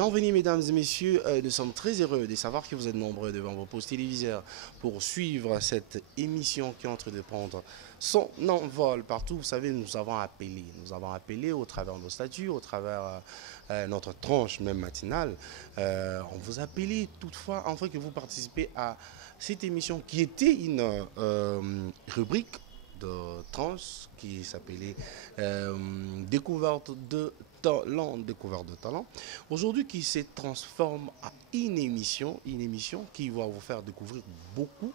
Bienvenue mesdames et messieurs, nous sommes très heureux de savoir que vous êtes nombreux devant vos postes téléviseurs pour suivre cette émission qui est en train de prendre son envol partout. Vous savez, nous avons appelé au travers de nos statuts, au travers notre tranche même matinale. On vous a appelé toutefois afin que vous participez à cette émission qui était une rubrique de tranche qui s'appelait découverte de talent. Aujourd'hui, qui se transforme à une émission qui va vous faire découvrir beaucoup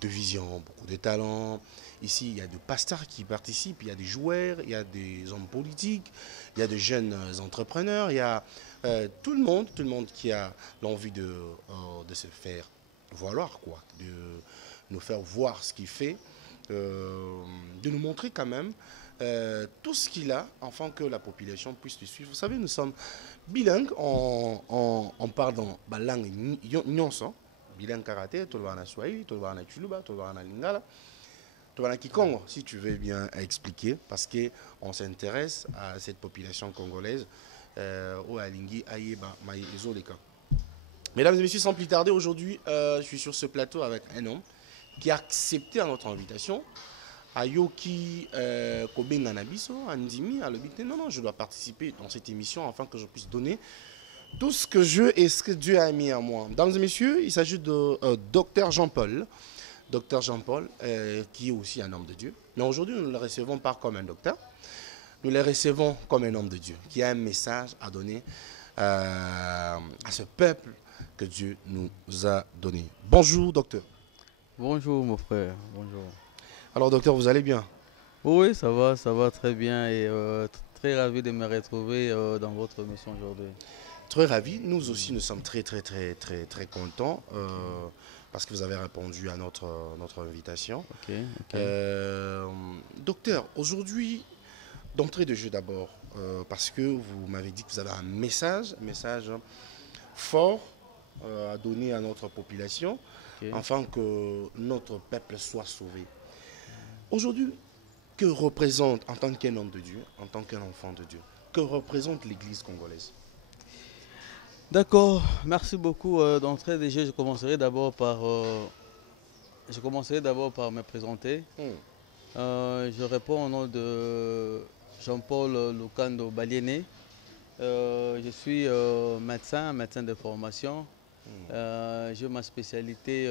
de visions, beaucoup de talents. Ici, il y a des pasteurs qui participent, il y a des joueurs, il y a des hommes politiques, il y a des jeunes entrepreneurs, il y a tout le monde qui a l'envie de se faire valoir, quoi, de nous faire voir ce qu'il fait, de nous montrer quand même tout ce qu'il a afin que la population puisse le suivre. Vous savez, nous sommes bilingues, on parle dans la langue nyonso, bilingue karaté, tout le monde swahili, tout le monde chuluba, tout le monde lingala, tout le monde kikongo, si tu veux bien expliquer, parce qu'on s'intéresse à cette population congolaise, au alingi ayeba maïzoleka. Mesdames et messieurs, sans plus tarder, aujourd'hui, je suis sur ce plateau avec un homme qui a accepté à notre invitation. Ayoki Kobenga Nabiso, Andimi, a le but, non, je dois participer dans cette émission afin que je puisse donner tout ce que je et ce que Dieu a mis à moi. Mesdames et messieurs, il s'agit de Docteur Jean-Paul. Docteur Jean-Paul, qui est aussi un homme de Dieu. Mais aujourd'hui, nous ne le recevons pas comme un docteur. Nous le recevons comme un homme de Dieu, qui a un message à donner à ce peuple que Dieu nous a donné. Bonjour, docteur. Bonjour mon frère, bonjour. Alors docteur, vous allez bien? Oui, ça va très bien et très ravi de me retrouver dans votre émission aujourd'hui. Très ravi. Nous aussi, nous sommes très contents parce que vous avez répondu à notre invitation. Ok. Docteur, aujourd'hui, d'entrée de jeu d'abord, parce que vous m'avez dit que vous avez un message fort à donner à notre population, afin que notre peuple soit sauvé. Aujourd'hui, que représente, en tant qu'un homme de Dieu, en tant qu'un enfant de Dieu, que représente l'Église congolaise? D'accord, merci beaucoup. D'entrée de jeu, je commencerai d'abord par me présenter. Je réponds au nom de Jean-Paul Lukando Baliene. Je suis médecin de formation. J'ai ma spécialité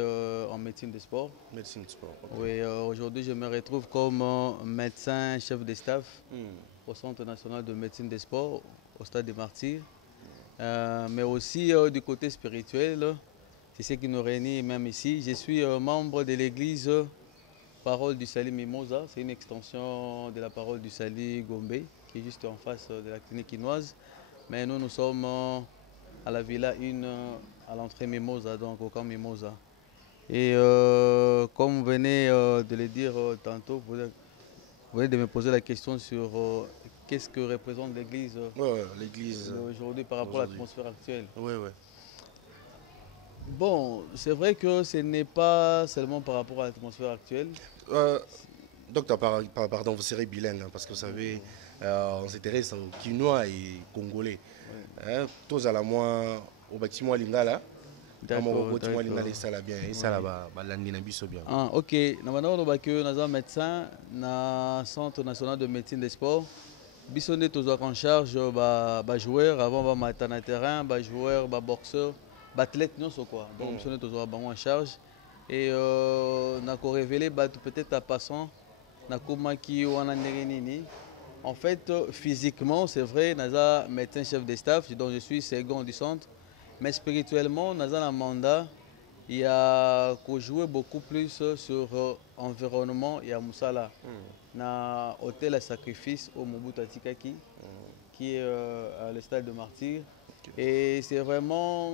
en médecine de sport. Médecine de sport. Okay. Oui, aujourd'hui, je me retrouve comme médecin chef de staff au Centre national de médecine des sports, au Stade des Martyrs. Mais aussi du côté spirituel, c'est ce qui nous réunit même ici. Je suis membre de l'église Parole du Salut Mimosa. C'est une extension de la Parole du Salut Gombe, qui est juste en face de la clinique quinoise. Mais nous sommes à la Villa 1, à l'entrée Mimosa, donc au camp Mimosa. Et comme vous venez de le dire tantôt, vous venez de me poser la question sur qu'est-ce que représente l'Église aujourd'hui par rapport à l'atmosphère actuelle. Oui. Bon, c'est vrai que ce n'est pas seulement par rapport à l'atmosphère actuelle. Docteur, pardon, vous serez bilingue, hein, parce que vous savez, on s'intéresse aux Quinois et Congolais. Tous à la moins, au bâtiment Lingala. D'accord. Ah, ok. Je suis médecin dans le Centre national de médecine des sports. Je suis en charge des joueurs, avant de na terrain, des joueurs, des boxeurs, des athlètes. Donc, je suis en charge. Et je vais révéler peut-être à passant en fait, physiquement, c'est vrai, je suis médecin chef de staff, donc je suis second du centre. Mais spirituellement, dans un mandat, il y a qu'on jouer beaucoup plus sur l'environnement et à Moussala. Dans l'hôtel à sacrifice au Mobutu Atikaki, qui est à le stade de Martyr. Et c'est vraiment,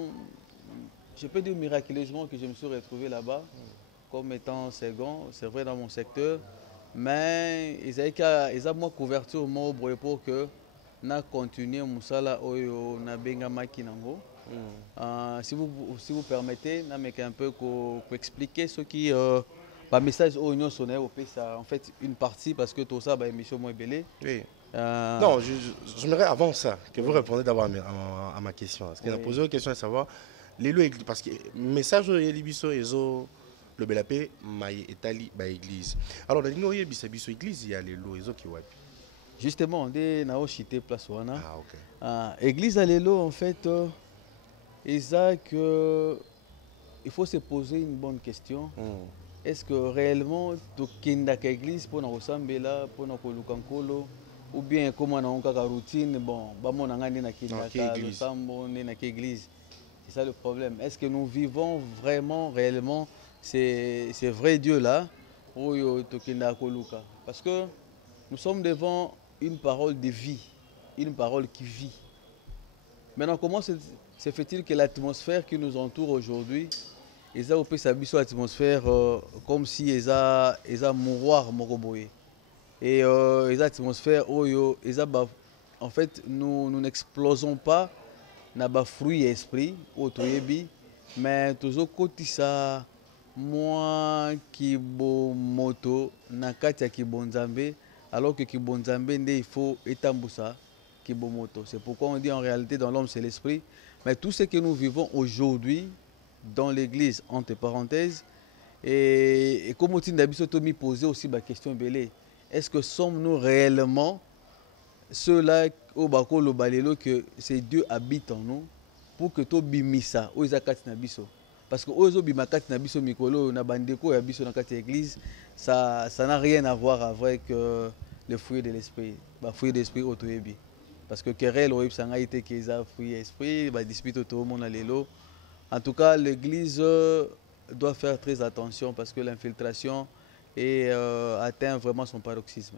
je peux dire miraculeusement que je me suis retrouvé là-bas comme étant second, c'est vrai dans mon secteur. Mais ils ont moins couverture pour que na continuer Moussala Oyo na Bengama Kinango. Si vous permettez, je un peu expliquer ce qui message au Union sonné au ça en fait une partie parce que tout ça émission moins belé. Oui. Non, j'aimerais avant ça que vous répondiez d'abord à ma question. Parce qu'il a posé une question à savoir, les lois, parce que le message de l'Ébiso et le Belapé, maï etali ba église. Alors, dans l'Église, il y a les lois qui sont. Justement, on est dans la place. Ah, ok. L'église à l'élo, en fait, il faut se poser une bonne question. Est-ce que réellement, tu as l'église pour nous ressembler là, pour nous kolukankolo, ou bien comme on a une routine, bon, on a une église. C'est ça le problème. Est-ce que nous vivons vraiment, réellement, ces vrais dieux-là, parce que nous sommes devant une parole de vie, une parole qui vit. Maintenant, comment se fait-il que l'atmosphère qui nous entoure aujourd'hui, ils ont sa atmosphère comme si ils ont mouroir moroboye. Et les atmosphères, en fait, nous n'explosons pas dans les fruits et esprit, mais toujours côté ça, moi qui bon moto, na katia qui bon zambé, alors que qui bon zambé, il faut étambusa qui bon moto. C'est pourquoi on dit en réalité dans l'homme c'est l'esprit, mais tout ce que nous vivons aujourd'hui dans l'église, entre parenthèses, et comme on dit, poser aussi la question belée. Est-ce que sommes-nous réellement ceux-là au bako le balelo que ces dieux habitent en nous pour que to bimisa o izakati na biso parce que ozo bimakati na biso mikolo na bandeko ya biso na kati église ça n'a rien à voir avec le fruit de l'esprit ba fruit de l'esprit otoyebi parce que querelle o ibsanga ite que ça fruit esprit ba dispute to mona lelo en tout cas l'église doit faire très attention parce que l'infiltration atteint vraiment son paroxysme.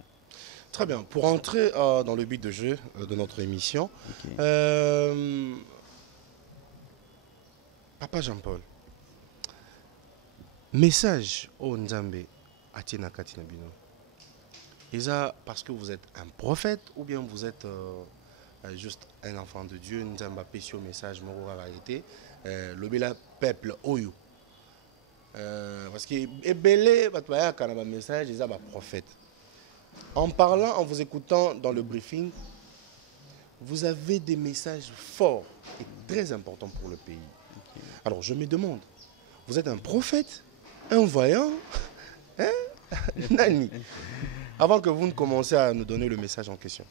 Très bien. Pour entrer dans le but de jeu de notre émission, Papa Jean-Paul, message au Nzambe Atina Katina Bino. Est-ce parce que vous êtes un prophète ou bien vous êtes juste un enfant de Dieu, Nzamba Pessio message Morora Varité, le bel peuple Oyo. Parce que Ebele, un message, ils ont un prophète. En parlant, en vous écoutant dans le briefing, vous avez des messages forts et très importants pour le pays. Okay. Alors je me demande, vous êtes un prophète, un voyant, hein? Nani? Avant que vous ne commenciez à nous donner le message en question.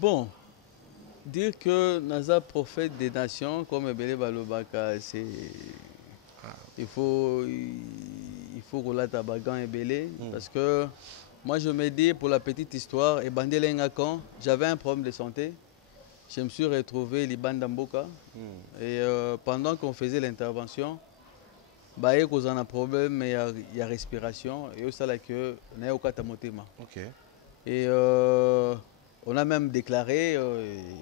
Bon, dire que Naza prophète des nations, comme Ebele Balobaka, c'est... Il faut qu'on la tabagan Ebele, parce que moi, je me dis, pour la petite histoire, j'avais un problème de santé. Je me suis retrouvé Liban Damboka. Et pendant qu'on faisait l'intervention, il y a un problème, mais il y a respiration. Et ça, que on a aucun motema. Et on a même déclaré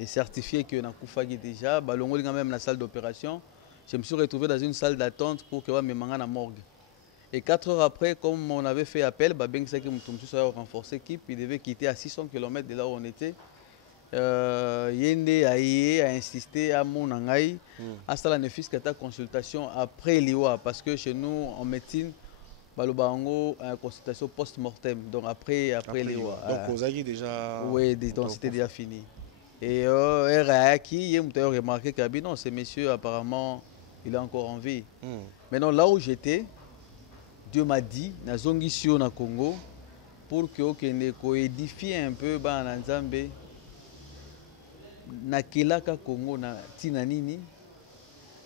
et certifié qu'on a koufagi déjà. On a même la salle d'opération. Je me suis retrouvé dans une salle d'attente pour que je me mette à la morgue. Et 4 heures après, comme on avait fait appel, a renforcé l'équipe, il devait quitter à 600 km de là où on était. Yende a insisté à mon angaï, à ça la fils qu'à ta consultation après l'IWA, parce que chez nous en médecine, balobango une consultation post-mortem, donc après l'IWA. Donc vous avez déjà. Oui, donc c'était déjà fini. Et Raaki, il a remarqué que non, ce monsieur apparemment il est encore en vie. Maintenant là où j'étais, Dieu m'a dit, na zongisio na Congo, pour que édifier un peu na Nzambe, na kelaka Congo na tina nini,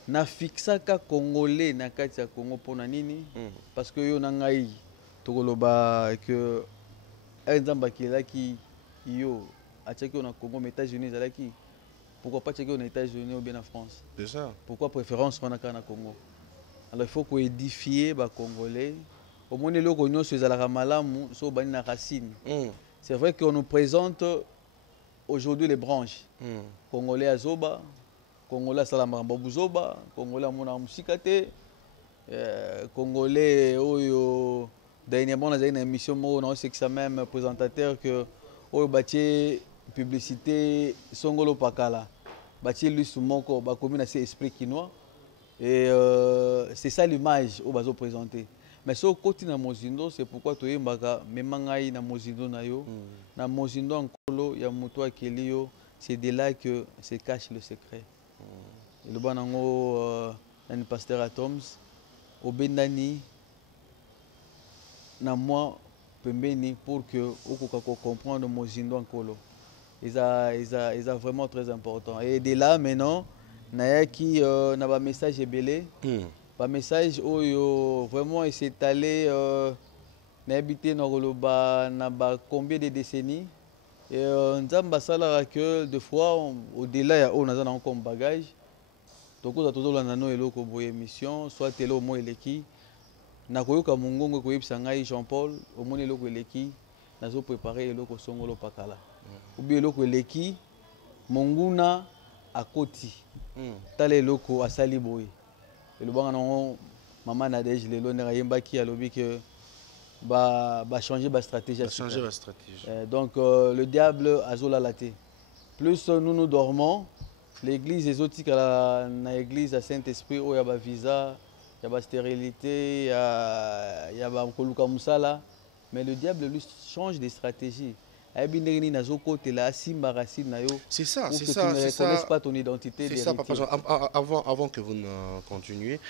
na fixaka Congolais na kati ya Congo pona nini, parce que yo nangai tokoloba que Nzamba kelaki yo atchaki na Congo mais États-Unis zalaki. Pourquoi pas tchaki aux États-Unis ou bien en France? C'est ça. Pourquoi préférence on a na Congo? Alors il faut qu'on édifie les Congolais. Au moins, les gens qui sont la racine. C'est vrai qu'on nous présente aujourd'hui les branches. Congolais à Zoba, Congolais à Salamamba Bouzoba, Congolais à Mona Mousikate, Congolais au dernièrement dans une émission, c'est que ça même présentateur que au bâti publicité Songolo Pakala, bâti lui sous mon corps, commune à ses esprits quinois. Et c'est ça l'image au bazo présenté. Mais ce côté na mozindo, c'est pourquoi tu es mbaga memangai na mozindo na yo. Na mozindo en kolo ya muto akeli yo, c'est de là que se cache le secret. Le banango na pasteur Atoms obendani na moi pembeni pour que okoka comprendre mozindo en kolo. Ils a vraiment très important. Et de là maintenant, naya qui na ba message belé. Ba message oyo vraiment s'est allé na habité na koloba na ba combien de décennies et nzamba sala que des fois au-delà ya on a comme bagage donc on a toujours la nano eloko boye émission soit télé au moins eleki na koyoka mongongo ko yebisa ngai Jean-Paul au moins eloko eleki nazo préparer eloko songolo pakala ou bien eloko eleki monguna akoti tala eloko asali boye. Et le bon maman Nadège le lone rayemba qui a lobby que va changer ma stratégie. Changer la stratégie. Donc le diable a zola laté. Plus nous dormons, l'église exotique à l'église à Saint-Esprit où il y a visa, il y a stérilité, il y a koluka musala, mais le diable lui change de stratégie. C'est ça, c'est ça. Tu ne reconnaisses pas ton identité. C'est ça, papa Jean. Avant que vous ne continuiez,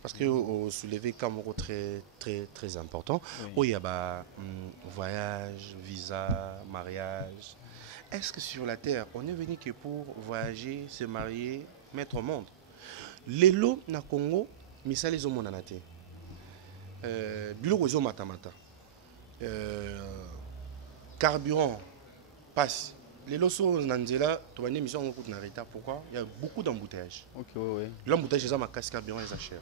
parce que vous soulevez comme très important, où il y a voyage, visa, mariage. Est-ce que sur la terre, on est venu que pour voyager, se marier, mettre au monde? Lelo na Congo, misali zo monanate. Biloko zo matamata. Carburant passe. Les losos Nanzela, tu vas une émission en cours de pourquoi il y a beaucoup d'embouteillages. L'embouteillage est ma casse carburant et cher.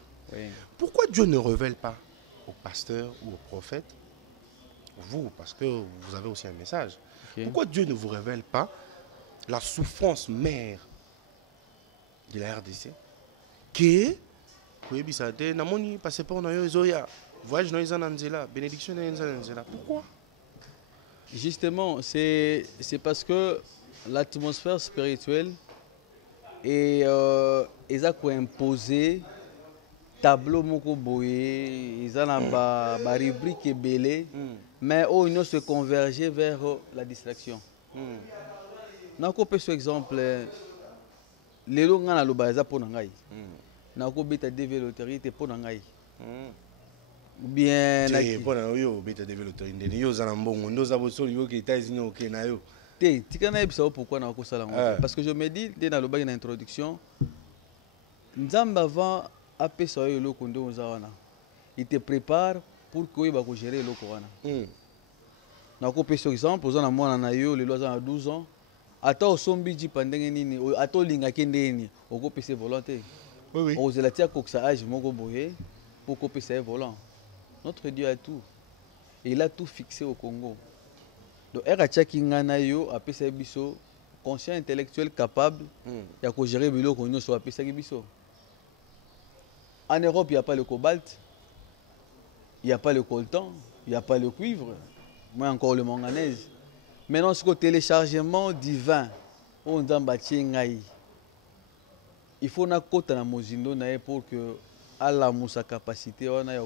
Pourquoi Dieu ne révèle pas au pasteur ou au prophète, vous, parce que vous avez aussi un message, pourquoi Dieu ne vous révèle pas la souffrance mère de la RDC qui est namoni passeport na yo ezoya voyage na Nanzela bénédiction na Nanzela. Pourquoi? Justement, c'est parce que l'atmosphère spirituelle est imposé tableau moko boye, ils ont ba rubrique belé, mais ils se converger vers la distraction. Nako pe par exemple lelo ngana lo baza pona ngai. Nako beta DV loterie te pona ngai. Bien parce que je me dis dès dans l'introduction Nzamba avant apé ça yo kondo ozawana il te prépare pour que il va gérer le corona na ko par exemple aux na mwana na yo le loza na 12 ans ata osombi ji pandenge nini ata linga kendeni oko pese volonté oui ozela tia koksa âge moko boye pour ko pese volant. Notre Dieu a tout. Et il a tout fixé au Congo. Donc, il y a conscient intellectuel capable de gérer le Congo. En Europe, il n'y a pas le cobalt, il n'y a pas le coltan, il n'y a pas le cuivre, moins encore le manganèse. Maintenant, ce téléchargement divin, on il faut que côté na mozindo pour que Allah sa capacité on a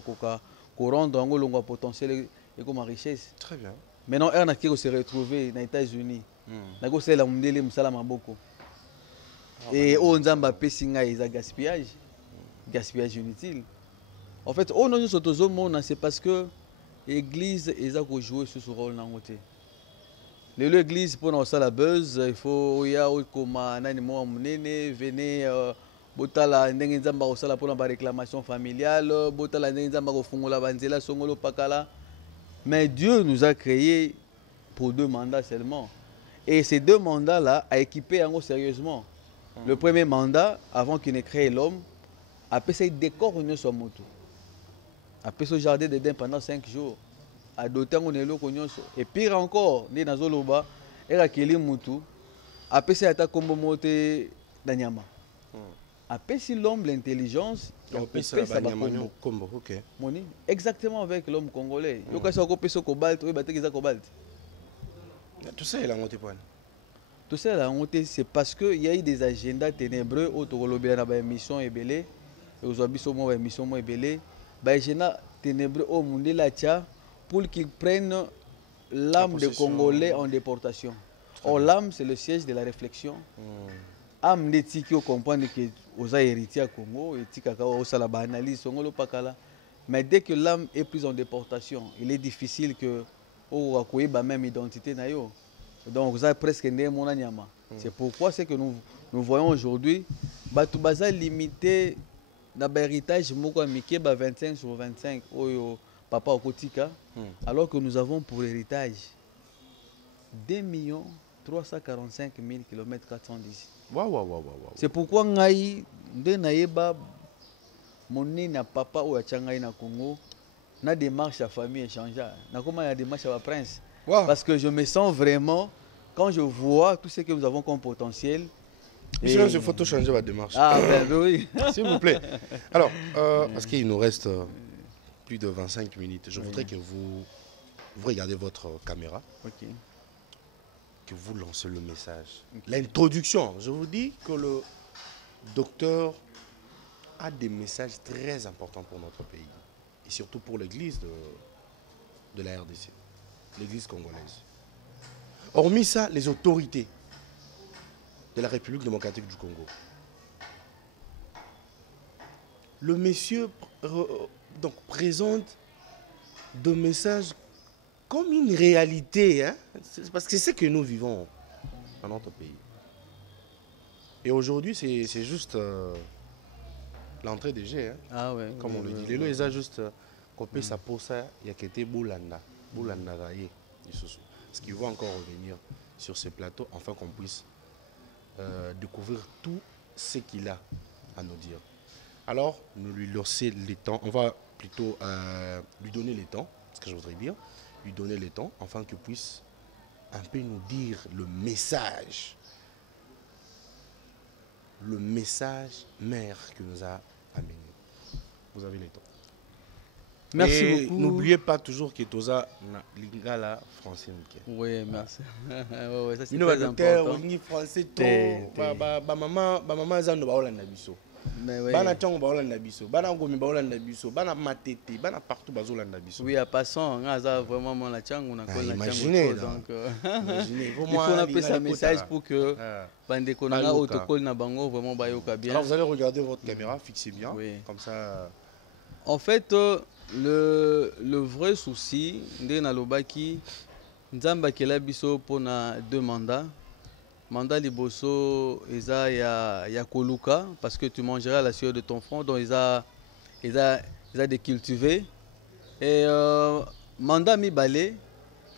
rendre un potentiel et comme richesse. Très bien. Maintenant, on a qui se retrouver aux États-Unis. On a c'est la mundele musalama boko. Et on a pessinga et gaspillage, gaspillage inutile. En fait, on a nous c'est parce que l'église est à jouer sur ce rôle dans côté. L'église pour nous ça la buzz, il faut y a comme nani mo munene venez botala ndenge nzamba osala pour la réclamation familiale, botala ndenge nzamba ko fungola banzela songolo pakala. Mais Dieu nous a créés pour 2 mandats seulement. Et ces 2 mandats-là a équipé en sérieusement. Le premier mandat, avant qu'il n'ait créé l'homme, a fait décor sur moto. A fait ce jardin d'Éden pendant 5 jours. A doté on elo konyoso. Et pire encore, né dans Zoloba, era keli mutu, a fait attaque comme moté d'anyama. Après, si l'homme, l'intelligence, exactement avec l'homme congolais. Il y a cobalt, cobalt. Tout ça, il a monté point. Tout ça, il a monté, c'est parce qu'il y a eu des agendas ténébreux autour de l'émission et belé. Et aujourd'hui, il y a une émission et belé. ténébreux au Mundela Tcha pour qu'ils prennent l'âme des Congolais en déportation. Or, l'âme, c'est le siège de la réflexion. Âme de Tiki, on comprend que aux héritiers à Congo, et Tika au Salaba analyse, mais dès que l'âme est prise en déportation, il est difficile que on ait la même identité. Donc, vous avez presque mon anyama. C'est pourquoi c'est que nous voyons aujourd'hui, Batoubaza limité dans l'héritage 25 sur 25, papa au Kotika, alors que nous avons pour héritage 2 345 000 km 410. C'est pourquoi ngai nde naeba moni na papa ou achangai na Congo na démarche à famille échangée na comment il y a démarche à prince parce que je me sens vraiment quand je vois tout ce que nous avons comme potentiel. Monsieur, il faut tout changer la démarche. Ah ben oui. S'il vous plaît. Alors, parce qu'il nous reste plus de 25 minutes, je voudrais que vous regardez votre caméra. Ok. Que vous lancez le message. L'introduction, je vous dis que le docteur a des messages très importants pour notre pays et surtout pour l'église de la RDC, l'église congolaise. Hormis ça, les autorités de la République démocratique du Congo. Le monsieur donc, présente des messages comme une réalité, hein? Parce que c'est ce que nous vivons dans notre pays. Et aujourd'hui, c'est juste l'entrée des jets, hein? Ah ouais, comme on le dit. Les lois, ils ont juste copié sa peau, ça, il y a été Boulanda, Raye, ce qui va encore revenir sur ce plateau, afin qu'on puisse découvrir tout ce qu'il a à nous dire. Alors, nous lui laisser les temps, on va plutôt lui donner les temps, ce que je voudrais dire, lui donner le temps, afin qu'il puisse un peu nous dire le message mère que nous a amené. Vous avez le temps. Merci beaucoup. N'oubliez pas toujours que Toza na lingala français. Oui, merci. Ouais, ça c'est très important. Français maman zando ba Hollande biso. Bana tongo ba Hollande biso, bana ngomi ba Hollande biso, bana matete, bana partout ba Hollande biso. Oui, à passant, on a vraiment mon la chango na ko la chango donc imaginez. Il faut appeler ça message pour que bande konanga autocol na bango vraiment bayoka bien. Alors vous allez regarder votre caméra, fixez bien comme ça. En fait, le vrai souci, ndé na lobaki nzamba kela biso pona 2 mandats. Mandat liboso eza ya koluka parce que tu mangeras la sueur de ton front, donc ils a de cultiver. Et mandat mibale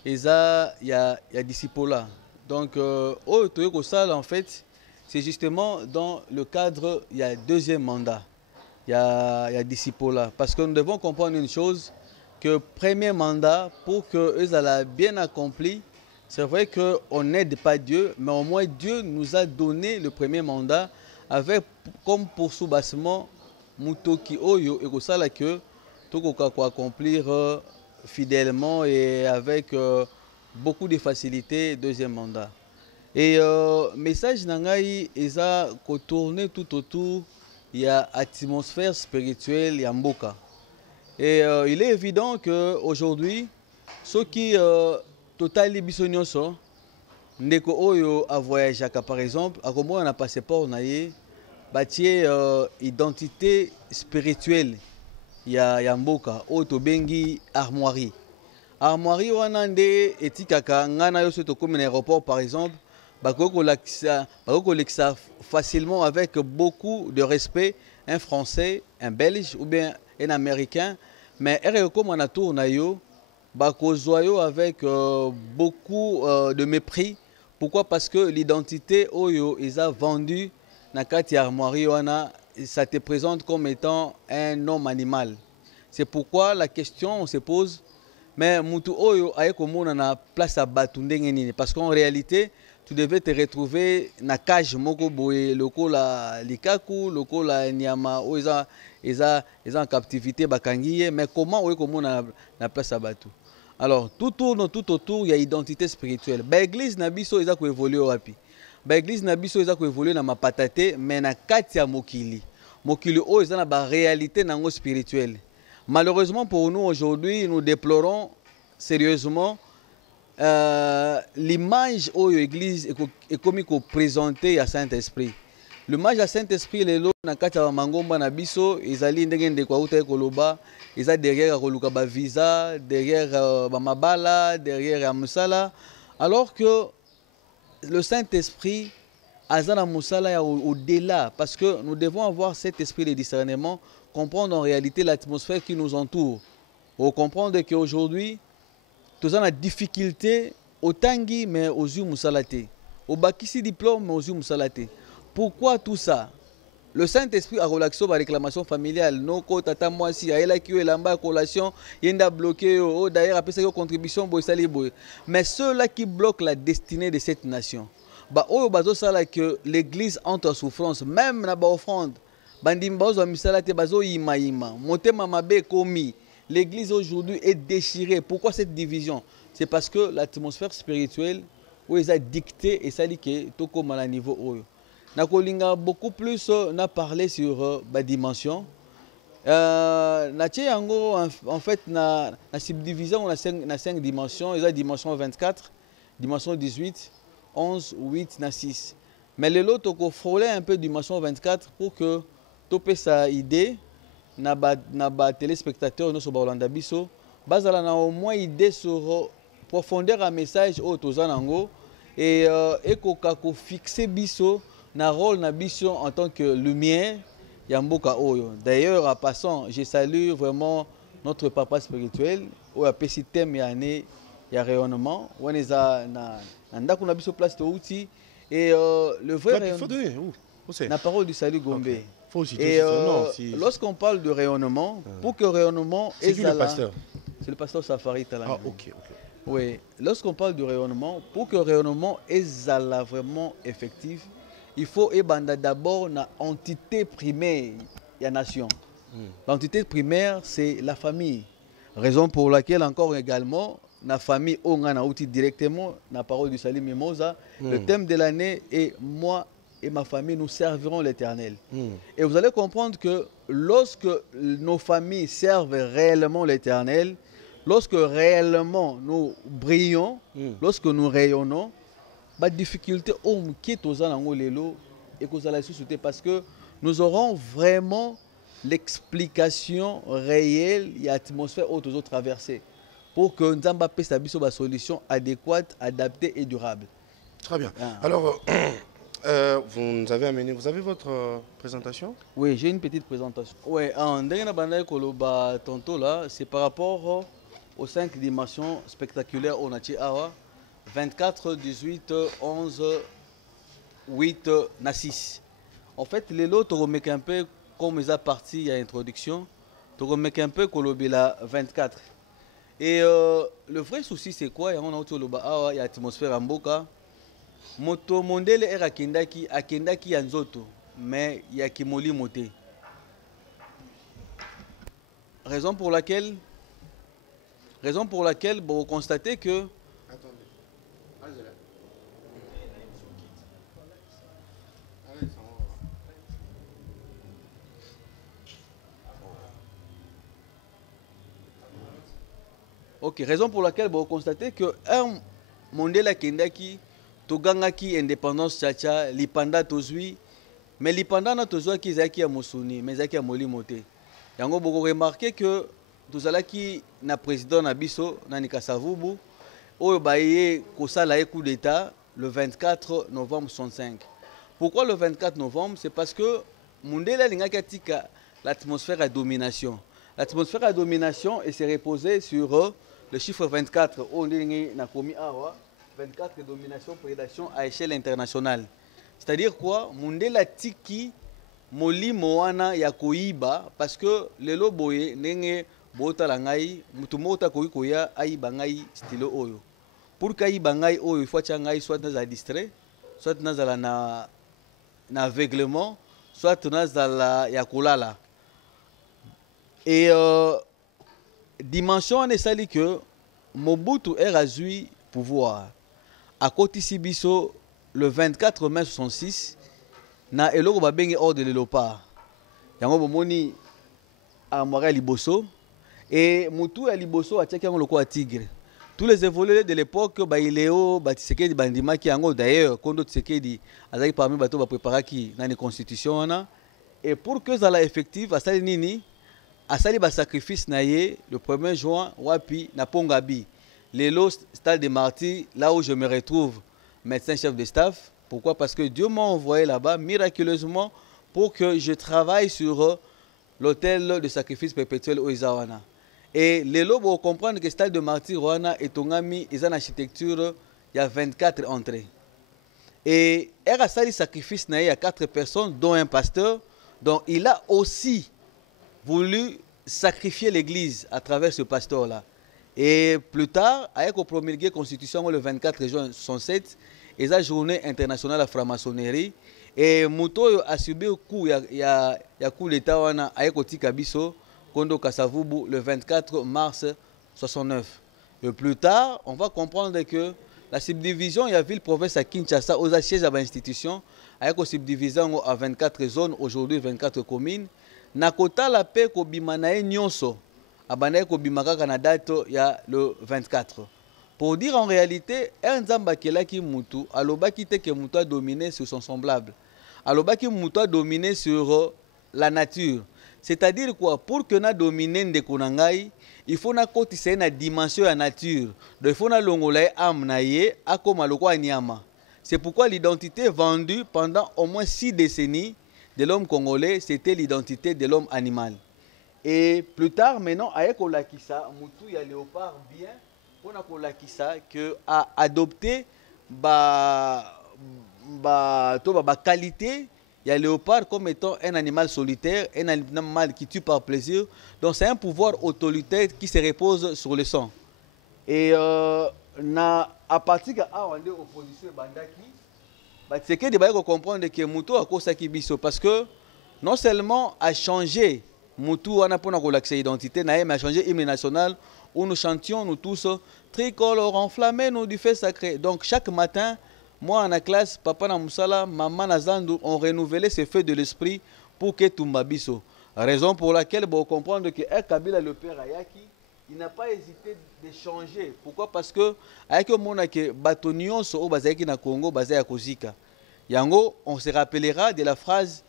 eza ya discipola. Donc au toyeko sala en fait, c'est justement dans le cadre il y a 2e mandat. Il y a discipola parce que nous devons comprendre une chose, que premier mandat pour que eux aient bien accompli. C'est vrai qu'on n'aide pas Dieu, mais au moins Dieu nous a donné le premier mandat avec comme poursubassement Mutoki Oyo et ça là que tout accomplir fidèlement et avec beaucoup de facilité 2e mandat. Et message nangai eza ko tourner tout autour, il y a atmosphère spirituelle ya mboka. Et il est évident que aujourd'hui ceux qui Total biso nyonso ndeko oyo a voyagé par exemple a comment on a passeport na ye batie identité spirituelle ya mboka oyo to bengi armoirie wana nde etikaka ngana yo soto comme un aéroport par exemple bakoko kolekisa facilement avec beaucoup de respect un Français, un Belge ou bien un Américain, mais comme on a tour na yo bakozoyo avec beaucoup de mépris. Pourquoi? Parce que l'identité oyo ils a vendu na kati armoirie wana, ça te présente comme étant un homme animal. C'est pourquoi la question on se pose, mais mutu oyo aye komona na place à batu ndenge nini? Parce qu'en réalité tu devais te retrouver na cage moko boye lokola likaku lokola nyama oyo eza en captivité bakangiye, mais comment oye komona na place à batu? Alors, tout tourne tout autour, il y a identité spirituelle. L'église Nabiso, ils ont évolué au rapi. L'église Nabiso, ils ont évolué dans ma patate, mais na katia mokili. Mokili, oh, ils ont la réalité spirituelle. Malheureusement pour nous aujourd'hui, nous déplorons sérieusement l'image où l'église est comme présentée à Saint-Esprit. L'image à Saint-Esprit, les lots, na kati ya mangomba na biso, ezali ndenge ndeko auta koloba, eza derrière koluka ba visa, derrière ba mabala, derrière ya musala, alors que le Saint-Esprit azana musala ya au-delà, parce que nous devons avoir cet esprit de discernement, comprendre en réalité l'atmosphère qui nous entoure, pour comprendre qu'aujourd'hui, tous en a difficulté au tangi mais aux yeux musalate, au bakisi diplôme mais aux yeux musalate. Pourquoi tout ça? Le Saint-Esprit a relaxé la réclamation familiale. Non, quand tata moi si elle a qui est là-bas collation, il a bloqué. Oh d'ailleurs après sa contribution mais ceux-là qui bloquent la destinée de cette nation. Bah oh bazo ça là que l'Église entre en souffrance, même na ba offrande. Bandimba zo misala te bazo ima. Motema mabe komi. L'Église aujourd'hui est déchirée. Pourquoi cette division? C'est parce que l'atmosphère spirituelle où ils ont dicté et ça dit que tout comme à niveau haut. Nakolinga beaucoup plus n'a parlé sur la dimension. En fait na subdivision on a 5 dimensions. Il y a dimension 24, dimension 18, 11, 8, 6. Mais les autres on frôler un peu dimension 24 pour que tu aies sa idée. Na ba téléspectateurs no so ba Holanda biso bazala na au moins idée sur profondeur à message au tozanango et ekoka ko fixer biso na rôle na biso en tant que lumière ya mboka oyo. D'ailleurs en passant, je salue vraiment notre papa spirituel au apesi thème ya année ya rayonnement on est na ndako na biso place outil et le vrai rayonnement la parole du salut Gombe. Okay. Et lorsqu'on parle de rayonnement, pour que rayonnement... C'est qui le pasteur? C'est le pasteur Safari Talanga. Ah, ok. Oui, lorsqu'on parle de rayonnement, pour que rayonnement est vraiment effectif, il faut d'abord une entité primaire de la nation. L'entité primaire, c'est la famille. Raison pour laquelle encore également, la famille, on a outil directement, la parole du salut Mimosa. Le thème de l'année est « Moi et ma famille, nous servirons l'Éternel. » Et vous allez comprendre que lorsque nos familles servent réellement l'Éternel, lorsque réellement nous brillons, lorsque nous rayonnons, la difficulté parce que nous aurons vraiment l'explication réelle et l'atmosphère où nous traverser pour que nous ayons une solution adéquate, adaptée et durable. Très bien. Alors, vous nous avez amené, vous avez votre présentation? Oui, j'ai une petite présentation. Oui, c'est par rapport aux 5 dimensions spectaculaires au Nachi Awa, 24, 18, 11, 8, 6. En fait, les lots, tu remets un peu comme ils ont parti à l'introduction, tu remets un peu la 24. Et le vrai souci, c'est quoi? Il y a l'atmosphère en Boka. Moto mondele era akendaki ya nzoto mais ya kimoli moté. Raison pour laquelle vous constatez que OK, raison pour laquelle vous constatez que un mondele akendaki togangaki indépendance chacha lipanda tozui mais lipanda na tozua ki zaki ya mosuni mais zaki ya molimo te yango boko remarquer que tozalaki na président na biso na Nikasavubu oyo baye kosala coup d'état le 24 novembre 65. Pourquoi le 24 novembre? C'est parce que mundela lingaki atika l'atmosphère à domination. L'atmosphère à domination et s'est reposée sur le chiffre 24 au na komi awa 24 domination prédation à échelle internationale. C'est-à-dire quoi? Mundela tiki moli moana ya koiba parce que lelo boye nenge bota langai mutumota koya aiba ngai style oyo. Pour kaiba ngai oyo il faut ngai soit dans distrait, soit dans na aveuglement, soit dans ya kolala. Et dimension est sali que Mobutu est razui pouvoir. À côté Sibiso, le 24 mai 66, na eloko babenge ordre de léopard. Yango bomoni à Montréal Liboso, Et Moutou et Liboso a tcheké le tigre. Tous les évolués de l'époque, Baileo, Tshisekedi, Bandima, qui ont d'ailleurs, Kondo Tshisekedi, Azaki parmi Bato, préparé qui dans les constitutions. Et pour que ça soit effectif, à Sali Nini, à Sali sacrifice naïe, le 1er juin, Wapi, na Pongabi, Lélo, stade des Martyrs, là où je me retrouve, médecin chef de staff. Pourquoi? Parce que Dieu m'a envoyé là-bas miraculeusement pour que je travaille sur l'hôtel de sacrifice perpétuel au Izawana. Et les lobes vont comprendre que le stade de martyr Rwanda est une architecture, il y a 24 entrées. Et il y a un sacrifice, il y a 4 personnes, dont un pasteur, donc il a aussi voulu sacrifier l'église à travers ce pasteur-là. Et plus tard, avec la promulguée constitution le 24 juin 1967, il y a la journée internationale de la franc-maçonnerie. Et Mouto a subi un coup, il y a coup d'État avec Oti Kabiso, Kondo Kasavubu, le 24 mars 1969. Et plus tard, on va comprendre que la subdivision, il y a ville province à Kinshasa, aux sièges à l'institution, avec une subdivision à 24 zones, aujourd'hui 24 communes. Nakota la paix ko bimanae nyonso, abanae ko bimaka Canada, il y a le 24. Pour dire en réalité, un Nzamba qui Moutou, alobaki te que Moutou a dominé sur son semblable. Alobaki Moutou a dominé sur la nature. C'est-à-dire quoi? Pour que na dominer Ndekonangai, il faut na kotisa na dimension de la nature. Donc il faut na longolae âme na ye, akoma lokwa nyama. C'est pourquoi l'identité vendue pendant au moins 6 décennies de l'homme congolais, c'était l'identité de l'homme animal. Et plus tard, maintenant, avec Olakisa, Moutou ya léopard bien, on a Olakisa que a adopté ba qualité. Il y a le léopard comme étant un animal solitaire, un animal qui tue par plaisir. Donc c'est un pouvoir autoritaire qui se repose sur le sang. Et à partir de l'opposition Bandaki, c'est que de comprendre que Moutou a cause qui biso parce que non seulement a changé Moutou a pour l'accès identité, mais a changé l'hymne national où nous chantions nous tous tricolore enflammé nous du feu sacré. Donc chaque matin, moi en la classe, papa na Moussala, maman na Zandu, on renouvelait ces feux de l'esprit pour que Tumbabiso. Raison pour laquelle vous comprendre que Kabila le père Ayaki, il n'a pas hésité de changer. Pourquoi? Parce que avec le monde que Batonion au Bazaki na Congo, basé à Kozika. Yango, on se rappellera de la phrase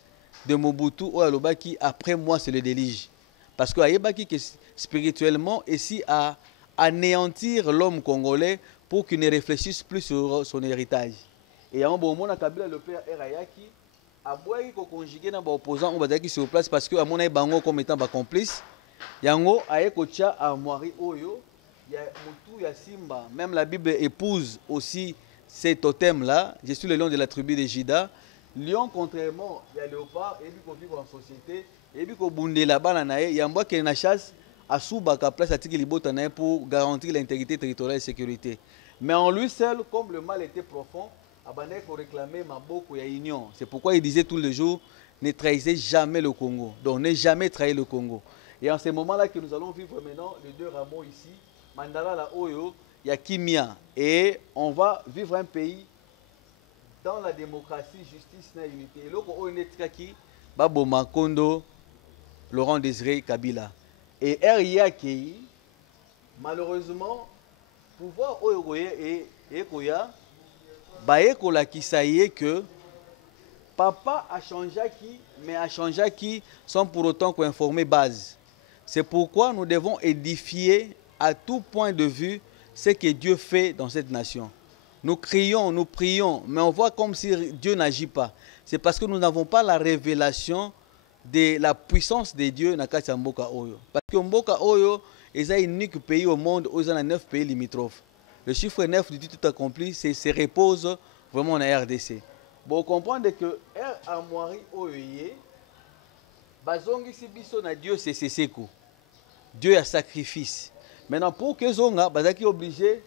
de Mobutu au Alobaki, après moi c'est le déluge. Parce que Ayebaki que spirituellement ici à anéantir l'homme congolais pour qu'il ne réfléchisse plus sur son héritage. Et en bon moment, Kabila le père Erayaki a boire conjugué dans l'opposant on va dire sur place parce que à mon avis bango comme étant complice. Yango ayekocha à Moari Oyo, il y a Moutou, il y a Simba, même la Bible épouse aussi ces totems là. Je suis le lion de la tribu de Jida. Lion contrairement, il y a léopard et puis qu'on vit en société et puis qu'on bunde là-bas il y a un bois qui est na chasse à Soubaka place à Tikilibotanae pour garantir l'intégrité territoriale et la sécurité. Mais en lui seul, comme le mal était profond, Abanek pour réclamer Maboko et Union. C'est pourquoi il disait tous les jours, ne trahissez jamais le Congo. Donc ne jamais trahir le Congo. Et en ce moment-là que nous allons vivre maintenant, les deux rameaux ici, Mandala la Oyo, il y a Kimia. Et on va vivre un pays dans la démocratie, justice et unité. Et loko Oyo Netkaki, Babo Makondo, Laurent Désiré Kabila. Et RIAKI, malheureusement, pouvoir Oyoye et Koya, Baekola qui saillait que papa a changé qui, mais a changé qui sans pour autant qu'informer base. C'est pourquoi nous devons édifier à tout point de vue ce que Dieu fait dans cette nation. Nous crions, nous prions, mais on voit comme si Dieu n'agit pas. C'est parce que nous n'avons pas la révélation de la puissance de Dieu dans Mboka Oyo. Parce que Mboka Oyo est un unique pays au monde où il y a 9 pays limitrophes. Le chiffre 9 du tout accompli, se repose vraiment en RDC. Bon, comprendre que R Amouari Oyoye, bazongi si biso na Dieu c'est Seseko. Dieu a sacrifice. Maintenant, pour que Zonga, bazaki obligé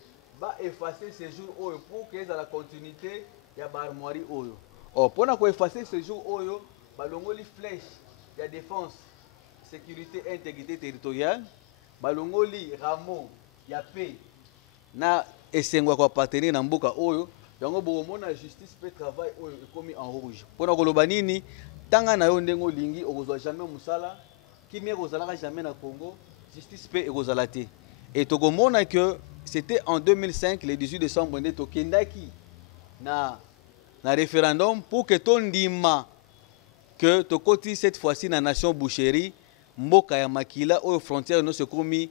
d'effacer ces jours Oyo pour que dans la continuité, il y a Barmoari Oyo. Or, pour effacer ces jours Oyo, balongoli flèche, il y a défense, sécurité, intégrité territoriale, balongoli rameau, il y a paix. Na esengwa kwa partenaire na mboka oyo yango bomona justice pe travail oyo ekomi en rouge pona koloba nini tanga na yo ndengo lingi okozwa jamais musala kimia kozalaka jamais na Congo justice paix et Rosalate. Et Togomona que c'était en 2005, le 18 décembre, on est au Kendaki, na référendum pour que ton dima que Tokoti cette fois-ci na nation boucherie, Mboka ya Makila aux frontières ne se commis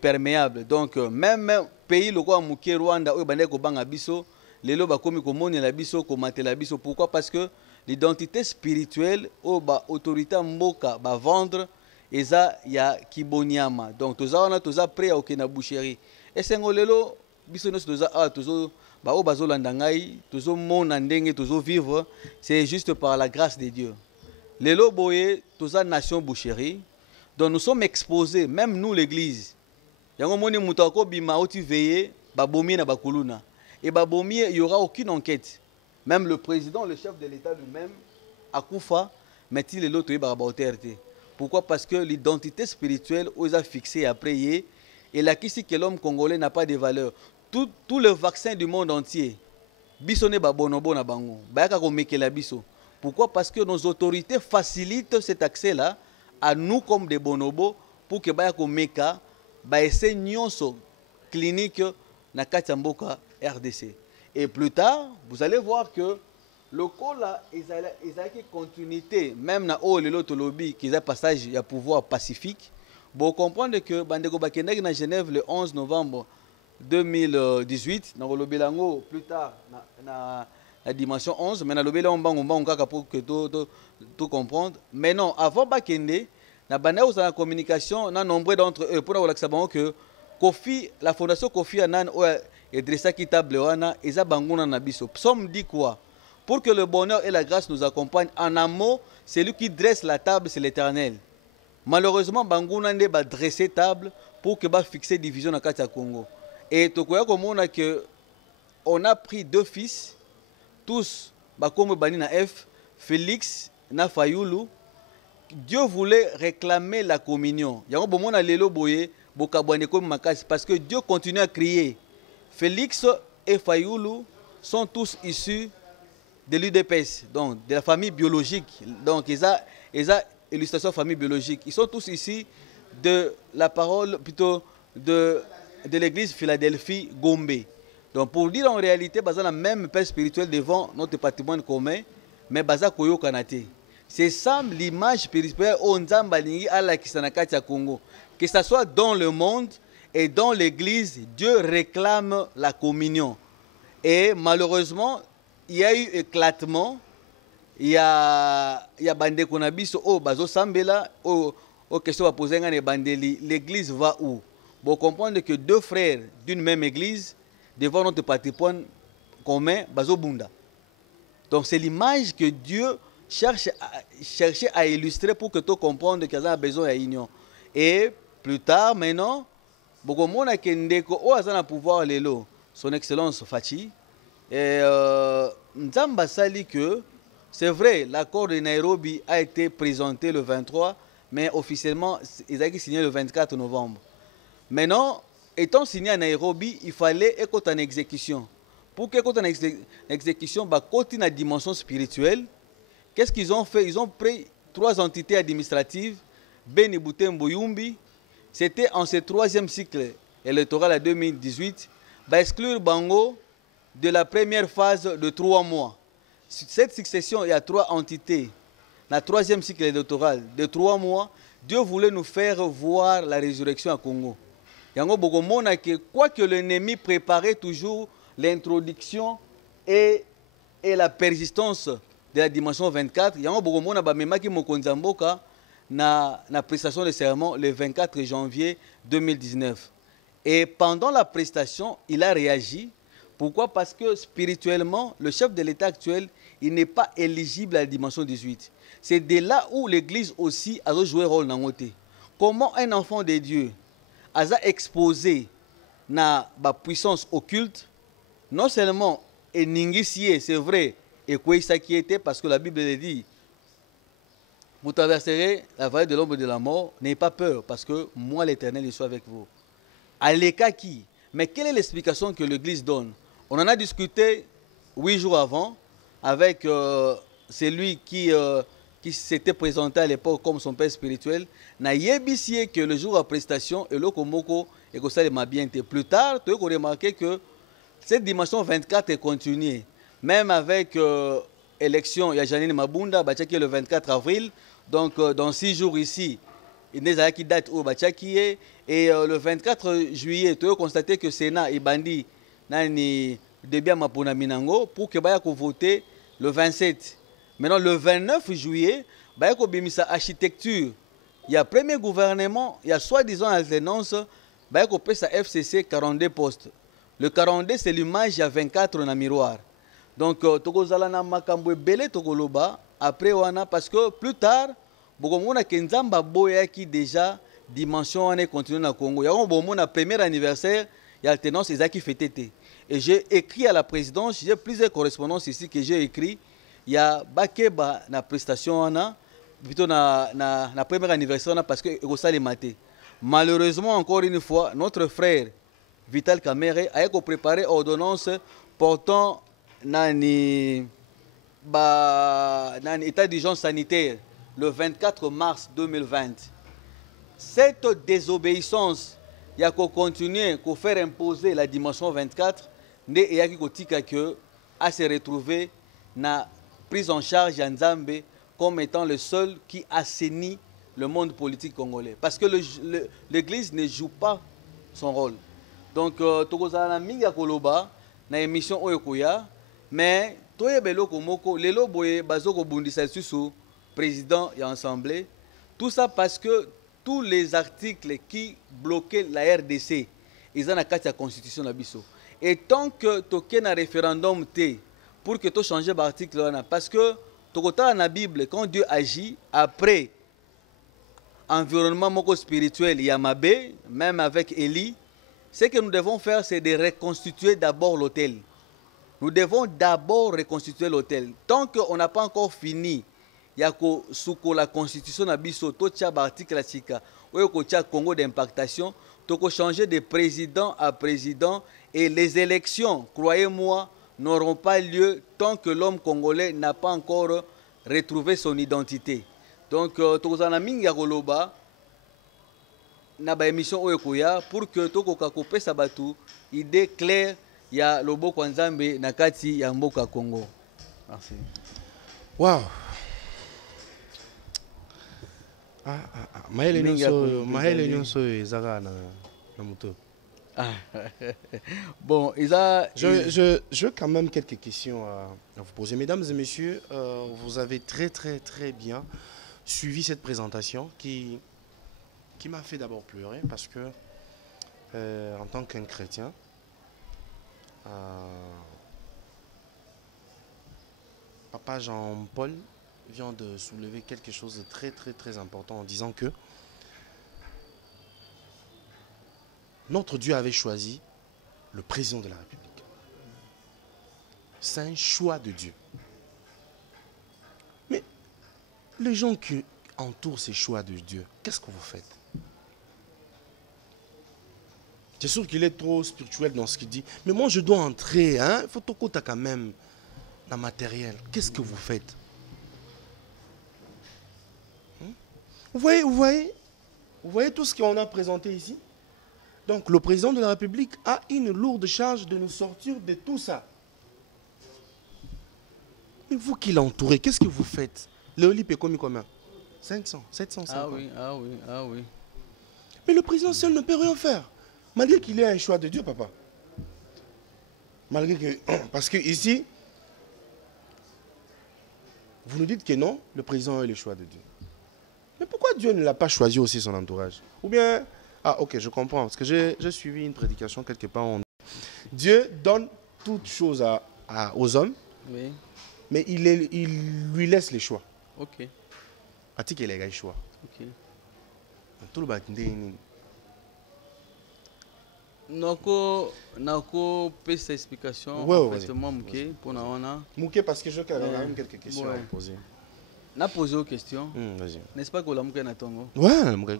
perméable. Donc même pays le quoi Mouké Rwanda ou Bandeko Banga Biso, les loba komi komoni la biso komate la biso. Pourquoi? Parce que l'identité spirituelle ou ba autorité Mboka ba vendre eza ya kibonyama. Donc toza wana toza prêt à okena boucherie. Et sengolelo biso no toza a tozo ba o bazolanda ngai tozo mona ndenge tozo vivre, c'est juste par la grâce de Dieu. Lelo boye toza nation boucherie. Donc nous sommes exposés, même nous l'église. Yango moni mutako bima oti veiller babomi na bakuluna. Et babomi il y aura aucune enquête. Même le président, le chef de l'État lui-même a Koufa, mais il est l'autre barbaroté. Pourquoi? Parce que l'identité spirituelle aux a fixé après et là qu'ici que l'homme congolais n'a pas de valeur. Tout le vaccin du monde entier, bisone babonobo na bango, bayaka ko mekela biso. Pourquoi? Parce que nos autorités facilitent cet accès-là à nous comme des bonobos pour que bayako meka ba essayer nyonso clinique na Katamboka RDC. Et plus tard, vous allez voir que le cola ils a continuité même na o le lobby qui a passage il y a pouvoir pacifique. Bon comprendre que bandeko bakendaki na Genève le 11 novembre 2018 na lobby lango plus tard na la dimension 11 mais na lobby là on bango kaka pour que tout comprendre. Mais non, avant bakende na bana aux la communication na nombre d'entre eux pour la savoir que Kofi la fondation Kofi Annan et dressa qui table wana eza banguna na biso. Psaume dit quoi? Pour que le bonheur et la grâce nous accompagnent, en amont, c'est lui qui dresse la table, c'est l'Éternel. Malheureusement, Bangouna ne va dresser table pour que va fixer division dans le Congo. Et tokoya komona que on a pris deux fils, tous comme bani na F, Félix na Fayoulou. Dieu voulait réclamer la communion. Yango bomona lelo boye bokabwane comme makasi parce que Dieu continue à crier. Félix et Fayoulou sont tous issus de l'UDPS, donc de la famille biologique. Donc, ils ont illustration famille biologique. Ils sont tous ici de la parole, plutôt de l'église Philadelphie Gombe. Donc, pour dire en réalité, ils ont la même paix spirituelle devant notre patrimoine commun, mais ils ont Koyo Kanate. C'est ça l'image spirituelle au Nzambalingi à la Kisanakati à Congo. Que ce soit dans le monde et dans l'église, Dieu réclame la communion. Et malheureusement, il y a eu éclatement, il y a bandé qu'on a bis au bazo sambela au question à poser un bandeli l'église va où? Bon comprendre que deux frères d'une même église devant notre patrimoine commun bazo bunda. Donc c'est l'image que Dieu cherche à illustrer pour que tu comprennes qu'il y a besoin d'union. Et plus tard maintenant, beaucoup de monde a kendeko o azana pouvoir lelo son excellence Fachi. Et Nzamba sali que c'est vrai, l'accord de Nairobi a été présenté le 23, mais officiellement, ils ont signé le 24 novembre. Maintenant, étant signé à Nairobi, il fallait écouter en exécution. Pour qu'écouter en exécution, bah, côté la dimension spirituelle, qu'est-ce qu'ils ont fait? Ils ont pris 3 entités administratives, Beni Butembo Yumbi. C'était en ce 3e cycle électoral à 2018, bah, exclure Bango de la première phase de 3 mois. Cette succession, il y a 3 entités. La 3e cycle électoral de 3 mois, Dieu voulait nous faire voir la résurrection à Congo. Quoi que l'ennemi préparait toujours l'introduction et la persistance de la dimension 24, il y a la prestation de serment le 24 janvier 2019. Et pendant la prestation, il a réagi. Pourquoi? Parce que spirituellement, le chef de l'État actuel, il n'est pas éligible à la dimension 18. C'est de là où l'Église aussi a joué un rôle dans le côté. Comment un enfant de Dieu a exposé na la puissance occulte, non seulement et n'ingissier, c'est vrai, et quoi ça qui était, parce que la Bible le dit, vous traverserez la vallée de l'ombre de la mort, n'ayez pas peur, parce que moi l'Éternel, je suis avec vous. À l'écart qui? Mais quelle est l'explication que l'Église donne? On en a discuté 8 jours avant avec celui qui qui s'était présenté à l'époque comme son père spirituel, n'a yébissé que le jour à prestation et le komoko et que ça m'a bien été. Plus tard, tu as remarqué que cette dimension 24 est continuée. Même avec l'élection, il y a Janine Mabunda, qui est le 24 avril, donc dans 6 jours ici, il y a qui date où qui est, et le 24 juillet, tu as constaté que le Sénat est bandit Debia Mapuna Minango pour que Baya voter le 27. Maintenant, le 29 juillet, Baya Bimisa architecture. Il y a premier gouvernement, il y a soi-disant alternance, Baya sa FCC 42 postes. Le 42, c'est l'image, il y a 24 dans le miroir. Donc, Tokozala na makambo belé Tokoloba, après wana, parce que plus tard, Bokomona Kenzamba Boya qui déjà dimension on est continué dans le Congo. Il y a un premier anniversaire, il y a alternance, ils ont qui fêté. Et j'ai écrit à la présidence, j'ai plusieurs correspondances ici que j'ai écrit. Il y a Bakeba na prestation, plutôt na premier anniversaire, parce que ça les maté. Malheureusement, encore une fois, notre frère Vital Kamere a préparé ordonnance portant nani état d'urgence sanitaire le 24 mars 2020. Cette désobéissance, il y a qu'à continuer, qu'à faire imposer la dimension 24, et il y a qu'à se retrouver na prise en charge de Nzambe comme étant le seul qui assainit le monde politique congolais. Parce que l'Église ne joue pas son rôle. Donc, tokozala minga koloba na émission oyokoya, mais toyebelo komoko lelo boye bazoko bundisa susu président et assemblée. Tout ça parce que tous les articles qui bloquaient la RDC, ils ont la carte de la constitution de Bisso. Et tant que tu as un référendum pour que tu changes l'article, parce que tu as dans la Bible, quand Dieu agit, après environnement spirituel, il y a Mabé, même avec Élie, ce que nous devons faire, c'est de reconstituer d'abord l'autel. Nous devons d'abord reconstituer l'autel. Tant qu'on n'a pas encore fini, il y a que la constitution de Bisso, tout l'article là, le Congo d'impactation, tu peux changer de président à président et les élections, croyez-moi, n'auront pas lieu tant que l'homme congolais n'a pas encore retrouvé son identité. Donc, tu as mingi koloba na ba émission oyokoya pour que tu kokakope sabatu idée claire ya loboko nzambe na kati ya mboka Congo. Merci. Wow. Mahele nyonso ezaka na moto. Bon, je veux quand même quelques questions à vous poser. Mesdames et messieurs, vous avez très bien suivi cette présentation qui m'a fait d'abord pleurer parce que en tant qu'un chrétien, Papa Jean-Paul vient de soulever quelque chose de très important en disant que notre Dieu avait choisi le président de la République. C'est un choix de Dieu. Mais les gens qui entourent ces choix de Dieu, qu'est-ce que vous faites? C'est sûr qu'il est trop spirituel dans ce qu'il dit. Mais moi, je dois entrer. Il faut que quand même dans le matériel. Qu'est-ce que vous faites? Vous voyez tout ce qu'on a présenté ici? Donc, le président de la République a une lourde charge de nous sortir de tout ça. Mais vous qui l'entourez, qu'est-ce que vous faites? Léolip est commis combien? 500, 750. Ah oui. Mais le président seul ne peut rien faire. Malgré qu'il ait un choix de Dieu, papa. Malgré que... Parce que ici, vous nous dites que non, le président a le choix de Dieu. Mais pourquoi Dieu ne l'a pas choisi aussi son entourage? Ou bien... Ah, ok, je comprends. Parce que j'ai suivi une prédication quelque part. Dieu donne toutes choses aux hommes, oui. Mais il lui laisse les choix. Ok. Atik il a le choix. Ok. Tout le monde. Nako pesa explication parfaitement Mouké pour naona. Mouké parce que je quand même quelques questions à vous poser. Na posé aux questions. Vas-y. N'est-ce pas que la Mouké na tongo? Ouais, Mouké.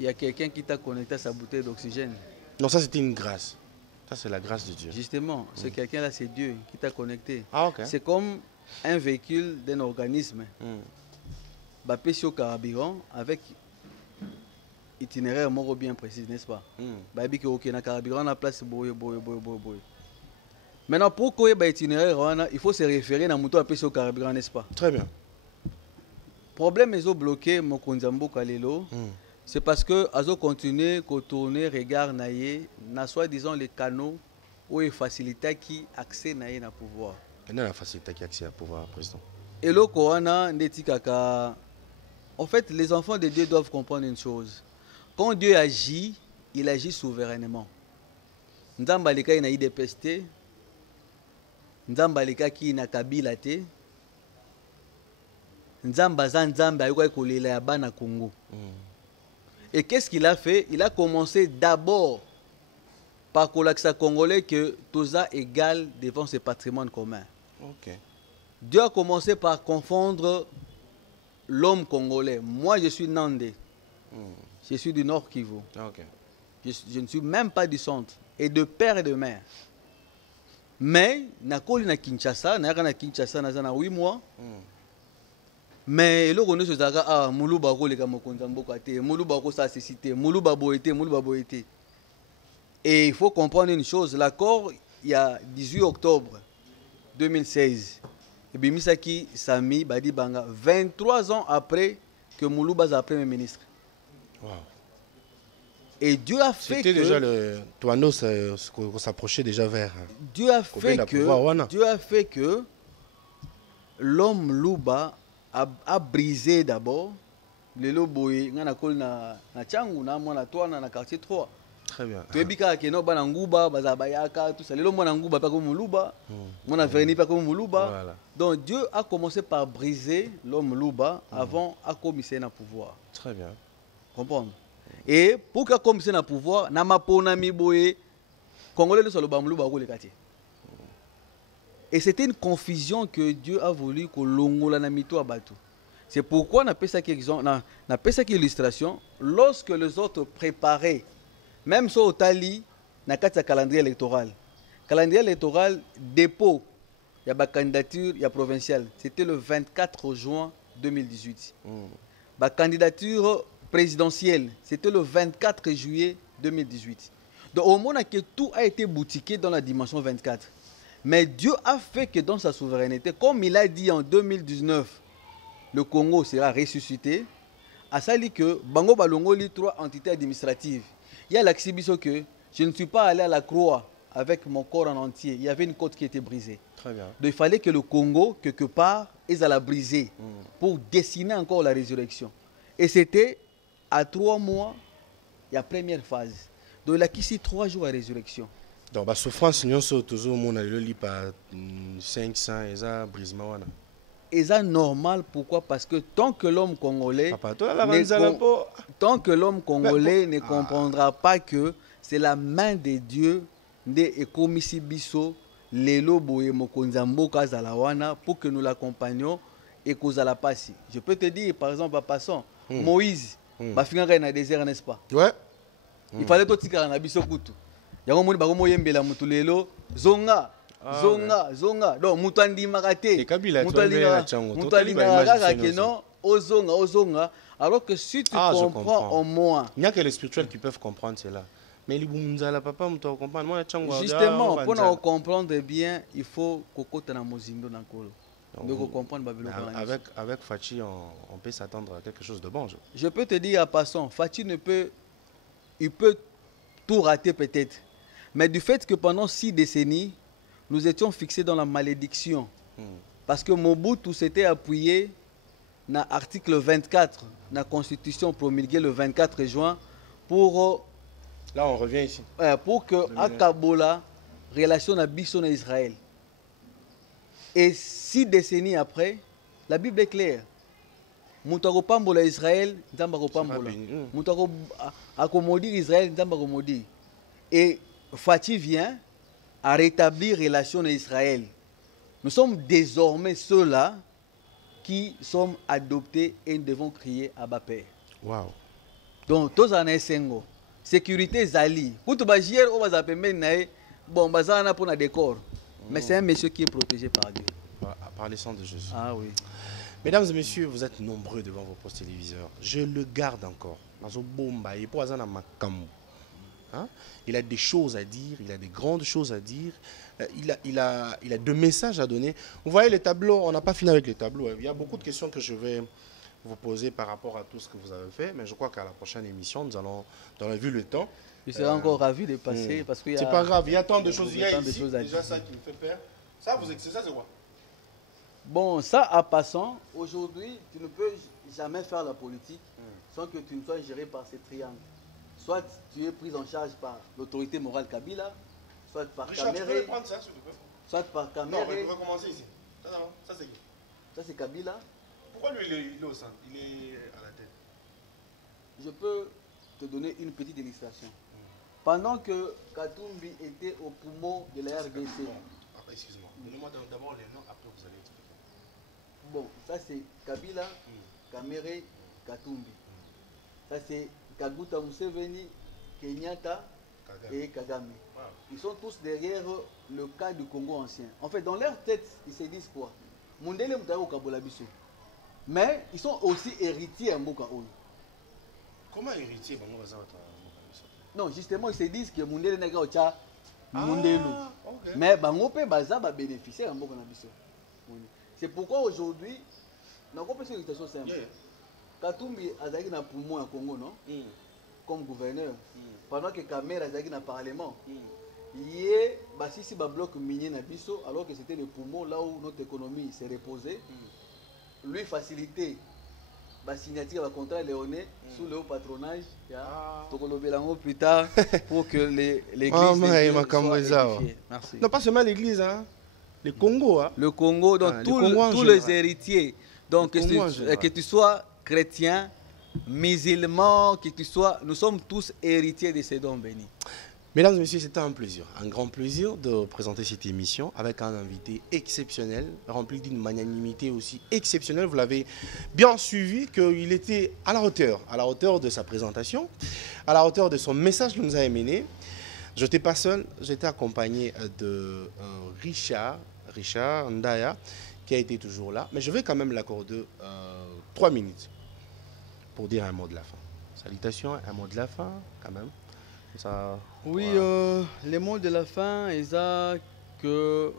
Il y a quelqu'un qui t'a connecté à sa bouteille d'oxygène. Non, ça c'était une grâce. Ça c'est la grâce de Dieu. Justement, c'est quelqu'un là, c'est Dieu qui t'a connecté. Ah ok. C'est comme un véhicule d'un organisme. bapesi au carburant avec itinéraire moro bien précis, n'est-ce pas? Babi que ok na carburant na place boye. Maintenant pour qu'il y ait itinéraire, il faut se référer à moto apesi au carburant, n'est-ce pas? Très bien. Problème ils ont bloqué mon konzambo kalelo. C'est parce que ils ont continué à tourner regard naïe na soi-disant les canaux où il facilite qui accès naïe na pouvoir. Et la facilité qui accès à pouvoir, président. Et le Corana ndeti kaka. En fait, les enfants de Dieu doivent comprendre une chose. Quand Dieu agit, il agit souverainement. Nzamba leka ina idepeste. Nzamba leka ki na kabila te. Nzamba za nzamba ayoko kolela ya bana Congo. Et qu'est-ce qu'il a fait? Il a commencé d'abord par kolakisa congolais que Toza égal devant ses patrimoines communs. Ok. Dieu a commencé par confondre l'homme congolais. Moi, je suis Nandé. Je suis du Nord Kivu. Ok. Je ne suis même pas du centre. Et de père et de mère. Mais, nakoli na Kinshasa, na Kinshasa na 8 mois. Mais le rené se zaga ah muluba ko leka mokonza mboka te, muluba ko sa cité, muluba boité. Et il faut comprendre une chose, l'accord il y a 18 octobre 2016. Et Bimisaki Sami Badi Banga 23 ans après que Muluba a premier ministre. Wow. Et Dieu a fait c'était que déjà le Touano s'approchait déjà vers. Dieu a fait que l'homme Luba a brisé d'abord le loboy na changu na mona toana na quartier 3. Très bien. Tu ebika ke no bana nguba bazabayaka tout ça le mona nguba pas comme Luba mona verni pas comme Luba. Voilà. Donc Dieu a commencé par briser l'homme Luba avant à commisser na pouvoir. Très bien. Comprendre. Et pour qu'il commisser na pouvoir na mapona miboye congolais le solo bamluba ko le quartier. Et c'était une confusion que Dieu a voulu que l'ongola na mito abatu. C'est pourquoi on appelle ça une illustration. Lorsque les autres préparaient, même sur Otali, na kati calendrier électoral. Calendrier électoral dépôt, il y a la candidature, il y a provinciale. C'était le 24 juin 2018. La candidature présidentielle, c'était le 24 juillet 2018. Donc au moins que tout a été boutiqué dans la dimension 24. Mais Dieu a fait que dans sa souveraineté, comme il a dit en 2019, le Congo sera ressuscité. À ça dit que Bango Balongo lit 3 entités administratives. Il y a l'exhibition que je ne suis pas allé à la croix avec mon corps en entier. Il y avait une côte qui était brisée. Très bien. Donc il fallait que le Congo, quelque part, ils allaient la briser pour dessiner encore la résurrection. Et c'était à 3 mois, la première phase. Donc il a qu'ici 3 jours à résurrection. Donc la souffrance, nous sommes toujours au monde, le lit par 500 et ça brisement. Et ça normal, pourquoi? Parce que tant que l'homme congolais ne comprendra pas que c'est la main de Dieu de Ekomisi Biso, Lelo Boye Mokonzambo Kazalawana pour que nous l'accompagnions et Kozala Passi. Je peux te dire, par exemple, en passant, Moïse, Bafinga na désert, n'est-ce pas? Ouais. Il fallait tout tirer na biso kutu. Yango moni bako moyembela mutulelo zonga. Zonga. Donc mutandi makate. Mutandi makaka que non ozonga. Alors que si tu comprends au moins. Il n'y a que les spirituels qui peuvent comprendre cela. Mais les bunzala papa muto comprendre moi chango. Justement pour nous comprendre bien, il faut kokota na mozindo na kolo. Donc comprendre Babylone. Avec Fachi on peut s'attendre à quelque chose de bon. Je peux te dire en passant, Fachi il peut tout rater peut-être. Mais du fait que pendant 6 décennies, nous étions fixés dans la malédiction. Parce que Mobutu s'était appuyé dans l'article 24 de la Constitution promulguée le 24 juin pour... Là, on revient ici. Pour que Akabola relation à Bisson et Israël. Et 6 décennies après, la Bible est claire. Moutako pambola Israël, Nzambako pambola. Moutako akomodi Israël, Nzambako modi. Et Fachi vient à rétablir relation à Israël. Nous sommes désormais ceux-là qui sommes adoptés et nous devons crier à Abba Père. Wow. Donc, tous en Sengo. Sécurité Zali. Pour tout bagier, on va s'appeler bon, bazana pour un décor. Mais c'est un monsieur qui est protégé par Dieu. Par le sang de Jésus. Ah oui. Mesdames et messieurs, vous êtes nombreux devant vos postes téléviseurs. Je le garde encore. Hein? Il a des choses à dire, il a des grandes choses à dire, il a deux messages à donner. Vous voyez les tableaux, on n'a pas fini avec les tableaux. Il y a beaucoup de questions que je vais vous poser par rapport à tout ce que vous avez fait, mais je crois qu'à la prochaine émission, nous allons vu le temps. Je serais encore ravi de passer parce qu'il y a... C'est pas grave, il y a tant de choses. Il y a ici, à déjà dire. ça qui me fait peur. Ça, c'est quoi? Bon, ça, en passant, aujourd'hui, tu ne peux jamais faire la politique sans que tu ne sois géré par ces triangles. Soit tu es pris en charge par l'autorité morale Kabila, soit par Richard, tu peux Kamere, prendre ça, s'il te plaît? soit par Kamere. Non, mais on va commencer ici. Ça c'est qui? Ça, c'est Kabila. Pourquoi lui, il est au centre? Il est à la tête. Je peux te donner une petite illustration. Pendant que Katumbi était au poumon de la RDC. Bon, excuse-moi. Donnez-moi d'abord les noms, après vous allez expliquer. Bon, ça c'est Kabila, Kamere, Katumbi. Ça c'est Kaguta Museveni, Kenyatta et Kagame. Wow. Ils sont tous derrière le cas du Congo ancien. En fait, dans leur tête, ils se disent quoi? Mundele Mutaro Kabolabiso. Mais ils sont aussi héritiers à Mboka Oyo. Comment héritier Bango Baza Non, justement, ils se disent que Mundele Naga Ocha Mundelu. Ok. Mais Bango Pe Baza va bénéficier à Mboka Nabiso. C'est pourquoi aujourd'hui, nous avons une situation simple. Yeah. Katumbi Azaki na poumon à Congo, non? Comme gouverneur. Pendant que Kamere Azaki na parlement. Yé, Basisi ba bloc minier na biso, alors que c'était le poumon là où notre économie s'est reposée. Lui faciliter la signature du contrat léonais sous le haut patronage. Tokolobelango plus tard pour que l'église soit édifiée. Merci. Non, pas seulement l'église, hein. Le Congo. Hein. Le Congo, donc tous les héritiers. Donc que tu sois chrétien, musulman, que tu sois, nous sommes tous héritiers de ces dons bénis. Mesdames et messieurs, c'était un plaisir, un grand plaisir de présenter cette émission avec un invité exceptionnel, rempli d'une magnanimité aussi exceptionnelle. Vous l'avez bien suivi, qu'il était à la hauteur de sa présentation, à la hauteur de son message qu'il nous a émené. Je n'étais pas seul, j'étais accompagné de Richard Ndaya, qui a été toujours là. Mais je vais quand même l'accorder 3 minutes pour dire un mot de la fin. Salutations, un mot de la fin quand même. Ça, oui, voilà. les mots de la fin, c'est que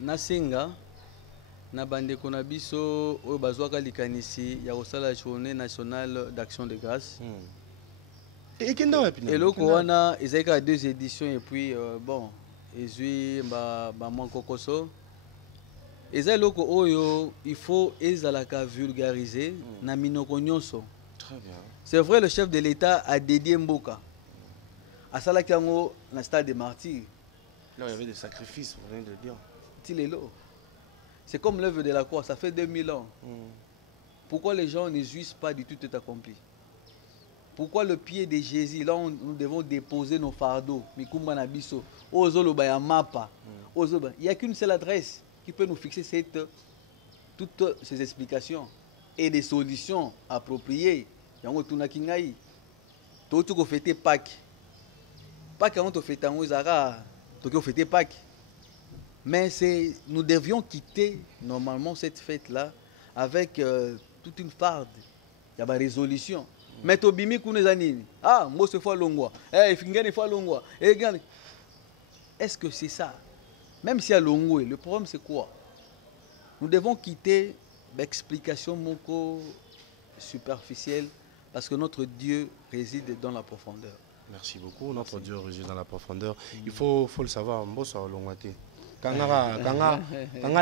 Nasenga, na bandeko na biso oyo bazwaka likanisi ya kosala journée nationale d'action de grâce. Et loko wana ezalaki à 2 éditions et puis bon, ezwi ba mankokoso. Eza loko oyo il faut ezalaka vulgariser na minoko nyonso. Très bien. C'est vrai, le chef de l'État a dédié Mboka. À Salakango, dans le stade des martyrs. Là, il y avait des sacrifices, vous venez de le dire. C'est comme l'œuvre de la croix, ça fait 2000 ans. Pourquoi les gens ne jouissent pas du tout accompli? Pourquoi le pied de Jésus, là où nous devons déposer nos fardeaux, il n'y a qu'une seule adresse qui peut nous fixer toutes ces explications et des solutions appropriées. Yango tunaki ngai to ko fêter Pâques. Pâques on to fêter en Zara, to ko fêter Pâques. Mais nous devions quitter normalement cette fête là avec toute une farde. Il y a des résolutions. Mais to bimi kuneza nini? Ah, moi ce fois longwa. Eh, fingane fois longwa. Eh, gane. Est-ce que c'est ça? Même si à longo, le problème c'est quoi? Nous devons quitter l'explication moko superficielle. Parce que notre Dieu réside dans la profondeur. Merci beaucoup. Notre Dieu réside dans la profondeur. Il faut le savoir. Mbosa olongwate. Kanga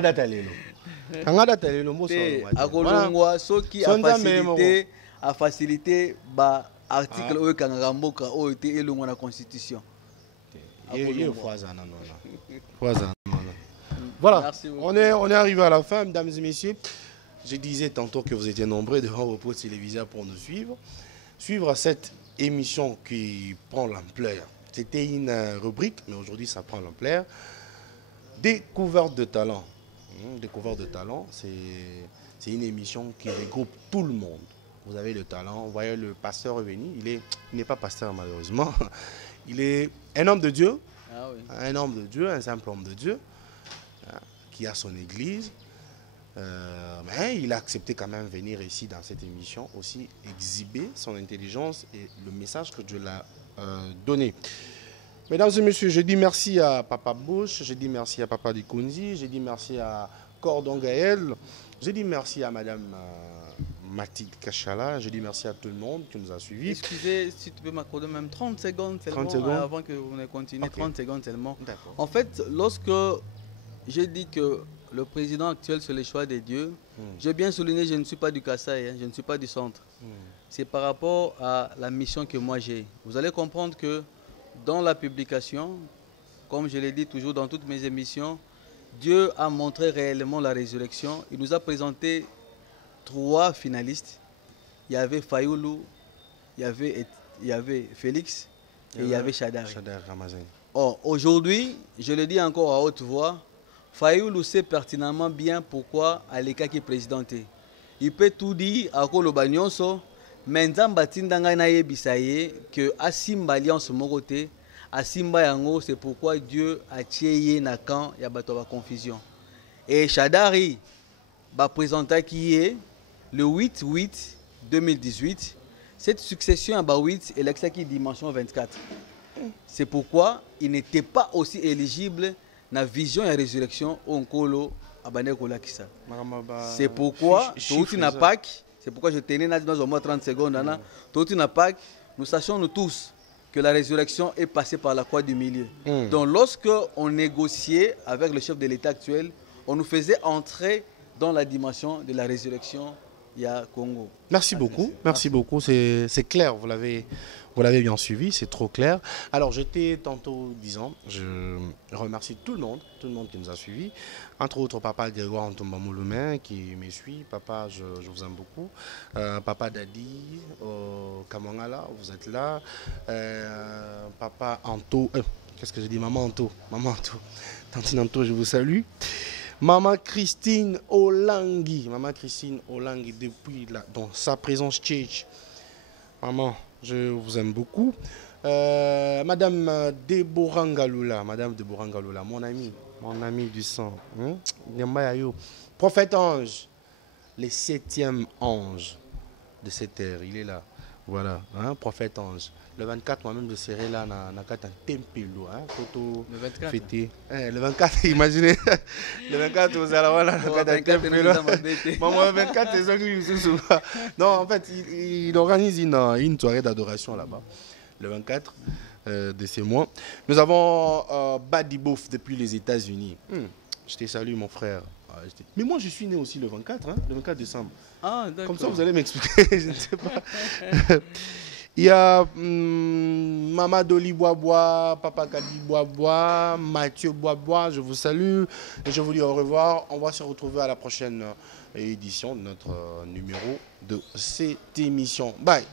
datalelo. Kanga datalelo mbosa olongwate. Akolongwa soki a facilité ba article oyo kanga mboka oyo te elongwa na constitution. Voilà. On est arrivé à la fin, mesdames et messieurs. Je disais tantôt que vous étiez nombreux devant vos postes téléviseurs pour nous suivre. Suivre cette émission qui prend l'ampleur. C'était une rubrique, mais aujourd'hui ça prend l'ampleur. Découverte de talent. Découverte de talent, c'est une émission qui regroupe tout le monde. Vous avez le talent. Vous voyez le pasteur est venu. Il n'est pas pasteur malheureusement. Il est un homme de Dieu. Ah oui. Un homme de Dieu, un simple homme de Dieu. qui a son église. Mais il a accepté quand même venir ici dans cette émission aussi exhiber son intelligence et le message que Dieu l'a donné. Mesdames et messieurs, je dis merci à Papa Bush, je dis merci à Papa Dikonzi, je dis merci à Cordon Gaël, je dis merci à Madame Mathilde Kachala, je dis merci à tout le monde qui nous a suivis. Excusez, si tu peux m'accorder même 30 secondes seulement, 30 secondes. Avant que vous ne continuiez, Okay. 30 secondes seulement. D'accord. En fait, lorsque j'ai dit que le président actuel, c'est le choix de Dieu, j'ai bien souligné, je ne suis pas du Kasaï, hein, je ne suis pas du centre. C'est par rapport à la mission que moi j'ai. Vous allez comprendre que dans la publication, comme je l'ai dit toujours dans toutes mes émissions, Dieu a montré réellement la résurrection. Il nous a présenté 3 finalistes. Il y avait Fayoulou, il y avait Félix et il y avait Chadari. Or, aujourd'hui, je le dis encore à haute voix, Fayoulou sait pertinemment bien pourquoi Aleka qui est présidenté. Il peut tout dire à Kolobanyoso, mais Nzamba Tindanga na yebisaye que Asimba Alliance Morote, Asimba Yango, c'est pourquoi Dieu a tié na camp ya bato ba confusion. Et Chadari va présenter qui est le 8-8-2018. Cette succession à 8 est l'exacte dimension 24. C'est pourquoi il n'était pas aussi éligible na vision et résurrection au Nkolo Abane Kolakisa. C'est pourquoi tout na Pâques, c'est pourquoi je tenais dans au moins 30 secondes tout na Pâques, nous sachons nous tous que la résurrection est passée par la croix du milieu. Donc lorsque on négociait avec le chef de l'État actuel, on nous faisait entrer dans la dimension de la résurrection il y a Congo. Merci beaucoup, merci beaucoup, c'est clair, vous l'avez bien suivi, c'est trop clair. Alors j'étais tantôt disant, je remercie tout le monde qui nous a suivis, entre autres Papa Grégoire Antomba Mouloumain qui me suit, Papa je vous aime beaucoup, Papa Dadi, Kamangala, vous êtes là, Papa Anto, qu'est-ce que j'ai dit, Maman Anto, Tantine Anto, je vous salue. Maman Christine Olangui depuis dans sa présence tchétche. Maman, je vous aime beaucoup. Madame Deborah Ngaloula, mon ami du sang. Prophète ange, le 7e ange de cette terre, il est là. Voilà, hein, prophète ange. Le 24, moi-même, je serai là dans un tempelo. Photo fêté. Le 24, imaginez. Le 24, vous allez voir là, dans un tempelo. Maman, le 24, c'est ça que je suis. Non, en fait, il organise une soirée d'adoration là-bas. Le 24 de ces mois. Nous avons Badi Bouf depuis les États-Unis. Je te salue, mon frère. Mais moi, je suis né aussi le 24, le 24 décembre. Ah, d'accord. Comme ça, vous allez m'expliquer, je ne sais pas. Il y a Maman Doli Boisbois, Papa Kadi Boisbois, Mathieu Boisbois, je vous salue et je vous dis au revoir. On va se retrouver à la prochaine édition de notre numéro de cette émission. Bye.